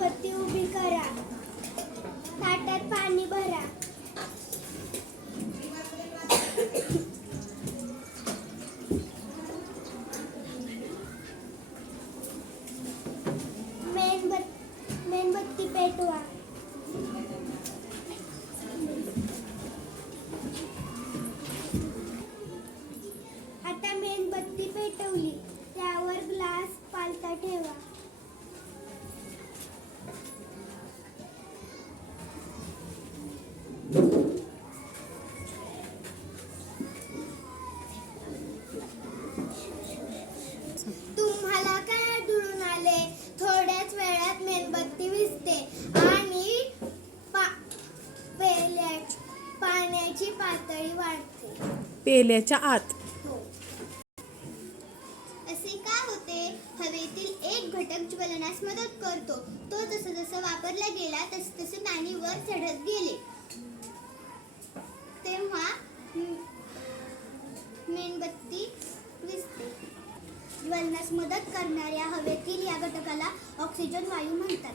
मेणबत्ती उभी करा. ताटात पाणी भरा. मेणबत्ती मेणबत्ती पेटवा. आता मेणबत्ती पेटवली. त्यावर ग्लास पालता ठेवा. वाढते. पेल्याच्या आत. हो. असे का होते? हवेतील एक घटक ज्वलनास मदत करतो. तो जसं जसं वापरला गेला तस तसे पाणी वर चढत गेले. तेव्हा मेणबत्ती ज्वलनास मदत करणाऱ्या हवेतील या घटकाला ऑक्सिजन वायू म्हणतात.